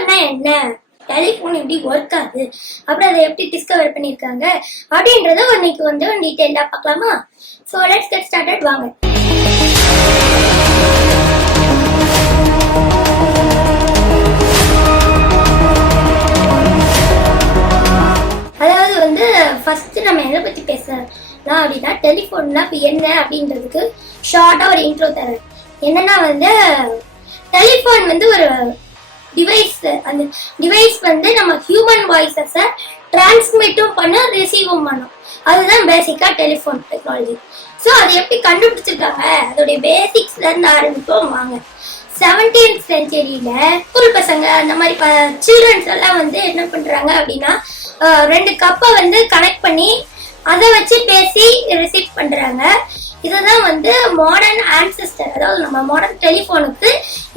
டெலிஃபோன்னா என்ன, டெலிஃபோன் எப்படி ஒர்க் ஆகுது, அப்புறம் அதை எப்படி டிஸ்கவர் பண்ணியிருக்காங்க அப்படின்றத இன்னைக்கு வந்து டீட்டெயிலாக பார்க்கலாமா? ஸோ லெட்ஸ் கெட் ஸ்டார்டட் வாங்க. அதாவது வந்து ஃபர்ஸ்ட் நம்ம எதை பற்றி பேசலாம் அப்படின்னா, டெலிஃபோன்னா இப்போ என்ன அப்படின்றதுக்கு ஷார்ட்டாக ஒரு இன்ட்ரோ தரேன். என்னன்னா வந்து டெலிஃபோன் வந்து ஒரு டிவைஸ். அந்த டிவைஸ் வந்து நம்ம ஹியூமன் வாய்ஸஸை டிரான்ஸ்மிட்டும் பண்ண ரிசீவும் பண்ணும். அதுதான் பேசிக்கா டெலிஃபோன் டெக்னாலஜி. ஸோ அதை எப்படி கண்டுபிடிச்சிருக்காங்க, அதோடைய பேசிக்ஸ்ல இருந்து ஆரம்பிப்போம் வாங்க. 17th செஞ்சுரியில ஸ்கூல் பசங்க அந்த மாதிரி சில்ட்ரன்ஸ் எல்லாம் வந்து என்ன பண்றாங்க அப்படின்னா, 2 கப்பை வந்து கனெக்ட் பண்ணி அதை வச்சு பேசி ரிசீவ் பண்றாங்க. இதுதான் வந்து மாடர்ன் ஆன்செஸ்டர். அதாவது நம்ம மாடர்ன் டெலிஃபோனுக்கு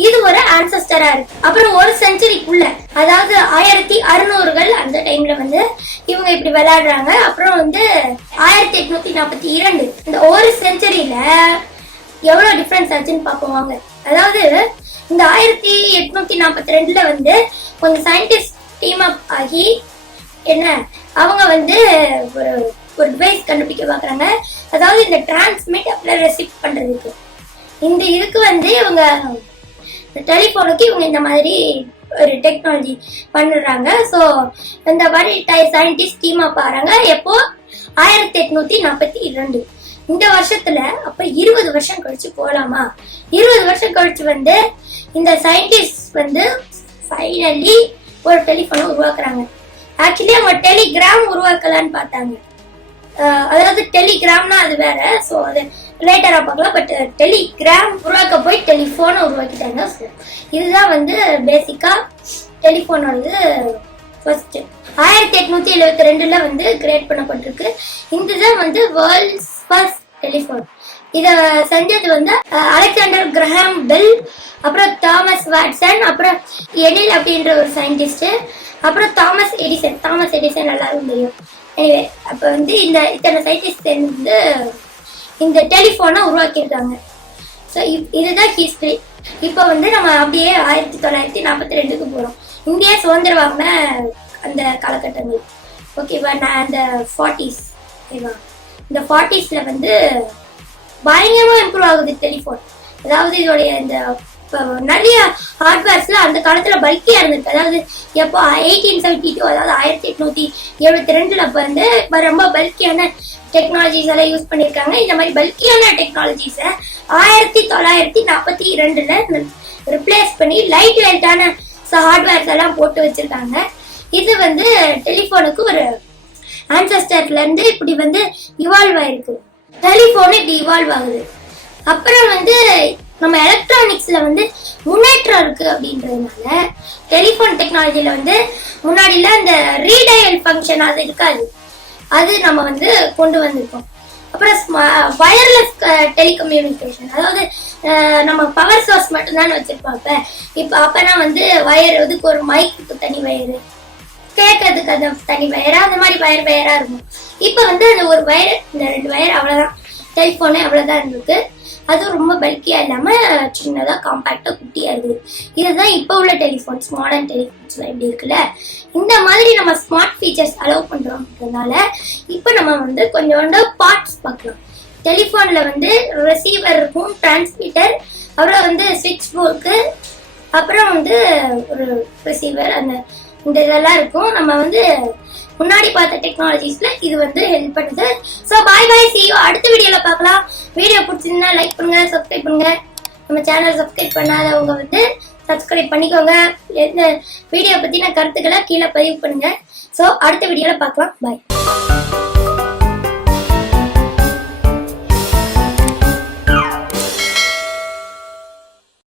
இது ஒரு ஆன்செஸ்டரா இருக்கு. அப்புறம் ஒரு செஞ்சுரிக்குள்ள, அதாவது 1600கள் அந்த டைம்ல வந்து இவங்க இப்படி விளையாடுறாங்க. அப்புறம் வந்து 1842 இந்த ஒரு செஞ்சுரியில எவ்வளவு டிஃபரன்ஸ் ஆச்சுன்னு பார்ப்போம் வாங்க. அதாவது இந்த 1842ல வந்து கொஞ்சம் சயின்டிஸ்ட் டீம் அப் ஆகி என்ன அவங்க வந்து ஒரு டிவைஸ் கண்டுபிடிக்க பாக்குறாங்க. அதாவது இந்த டிரான்ஸ்மிட் அப்புறம் ரெசிவ் பண்றதுக்கு இந்த இதுக்கு வந்து இவங்க டெலிஃபோனுக்கு இவங்க இந்த மாதிரி ஒரு டெக்னாலஜி பண்ணுறாங்க. ஸோ இந்த மாதிரி சயின்டிஸ்ட் டீமா பாருங்க. எப்போ 1842 இந்த வருஷத்துல அப்ப 20 வருஷம் கழிச்சு போலாமா? 20 வருஷம் கழிச்சு வந்து இந்த சயின்டிஸ்ட் வந்து ஃபைனலி ஒரு டெலிஃபோனை உருவாக்குறாங்க. ஆக்சுவலி அவங்க டெலிகிராம் உருவாக்கலான்னு பார்த்தாங்க. அதாவது டெலிகிராம்னா அது வேற, ஸோ அது லேட்டரா பார்க்கலாம். பட் டெலிகிராம் உருவாக்க போய் டெலிஃபோனை உருவாக்கிட்டாங்க. ஸோ இதுதான் வந்து பேசிக்கா டெலிஃபோனோடது ஃபர்ஸ்ட் 1872ல வந்து கிரியேட் பண்ணப்பட்டிருக்கு. இதுதான் வந்து வேர்ல்ட்ஸ் ஃபர்ஸ்ட் டெலிஃபோன். இத செஞ்சது வந்து அலெக்சாண்டர் கிரஹாம் பெல், அப்புறம் தாமஸ் வாட்சன், அப்புறம் எடில் அப்படின்ற ஒரு சயின்டிஸ்ட், அப்புறம் தாமஸ் எடிசன் எல்லாரும் தெரியும். எனிவே அப்ப வந்து இத்தனை சயின்டிஸ்ட் வந்து இந்த டெலிஃபோனை உருவாக்கியிருக்காங்க. ஸோ இதுதான் ஹிஸ்டரி. இப்போ வந்து நம்ம அப்படியே 1942க்கு போறோம். இந்தியா சுதந்திரம் வாங்கின அந்த காலகட்டங்கள் ஓகேவா. நான் அந்த 40s ஓகேவா. இந்த 40sல வந்து பயங்கரமா இம்ப்ரூவ் ஆகுது டெலிஃபோன். அதாவது இதோடைய இந்த நிறைய ஹார்ட்வேர்ஸ்ல அந்த காலத்துல பல்கியா இருந்திருக்கு. அதாவது எப்போ 1872 அதாவது 1872 அப்ப வந்து ரொம்ப பல்கியான டெக்னாலஜிஸ் எல்லாம் யூஸ் பண்ணிருக்காங்க. இந்த மாதிரி பல்கியான டெக்னாலஜிஸ 1942ல ரிப்ளேஸ் பண்ணி லைட் வெயிட்டான ஹார்ட்வேர்ஸ் எல்லாம் போட்டு வச்சிருக்காங்க. இது வந்து டெலிஃபோனுக்கு ஒரு ஆன்செஸ்டர்ல இருந்து இப்படி வந்து இவால்வ் ஆயிருக்கு. டெலிஃபோன் இப்படி இவால்வ் ஆகுது. அப்புறம் வந்து நம்ம எலக்ட்ரானிக்ஸ்ல வந்து முன்னேற்றம் இருக்கு அப்படின்றதுனால டெலிஃபோன் டெக்னாலஜில வந்து முன்னாடில இந்த ரீடயல் ஃபங்க்ஷன் அது இருக்காது, அது நம்ம வந்து கொண்டு வந்திருக்கோம். அப்புறம் வயர்லெஸ் டெலிகம்யூனிகேஷன், அதாவது நம்ம பவர் சோர்ஸ் மட்டும்தான் வச்சிருப்போம். இப்போ அப்பனா வந்து வயர் இதுக்கு ஒரு மைக்கு தனி வயரு, கேட்கறதுக்கு அந்த தனி வயரா, அந்த மாதிரி வயரா இருக்கும். இப்போ வந்து அந்த ஒரு வயர், இந்த 2 வயர் அவ்வளவுதான். டெலிஃபோனே அவ்வளவுதான் இருந்திருக்கு. அதுவும் ரொம்ப பல்கியா இல்லாம சின்னதா காம்பாக்டா குட்டியா இருக்குது. இதுதான் இப்போ உள்ள டெலிஃபோன்ஸ், மாடர்ன் டெலிஃபோன்ஸ் எப்படி இருக்குல்ல. இந்த மாதிரி நம்ம ஸ்மார்ட் ஃபீச்சர்ஸ் அலோவ் பண்றோம்ன்றதுனால இப்போ நம்ம வந்து கொஞ்சோண்டு பார்ட்ஸ் பார்க்கலாம். டெலிஃபோன்ல வந்து ரிசீவர் இருக்கும், டிரான்ஸ்மிட்டர், அப்புறம் வந்து ஸ்விட்ச் போர்டு, அப்புறம் வந்து ஒரு ரிசீவர், அந்த இந்த இதெல்லாம் இருக்கும். நம்ம வந்து முன்னாடி பார்த்த டெக்னாலஜிஸ்ல இது வந்து ஹெல்ப் பண்ணுது. So bye bye, see you. அடுத்த வீடியோல பார்க்கலாம். வீடியோ பிடிச்சிருந்தா லைக் பண்ணுங்க, சப்ஸ்கிரைப் பண்ணுங்க. நம்ம சேனல் சப்ஸ்கிரைப் பண்ணாதவங்க வந்து சப்ஸ்கிரைப் பண்ணிக்கோங்க. எந்த வீடியோ பத்தின கருத்துக்களை கீழே பதிவு பண்ணுங்க. ஸோ அடுத்த வீடியோல பார்க்கலாம். பாய்.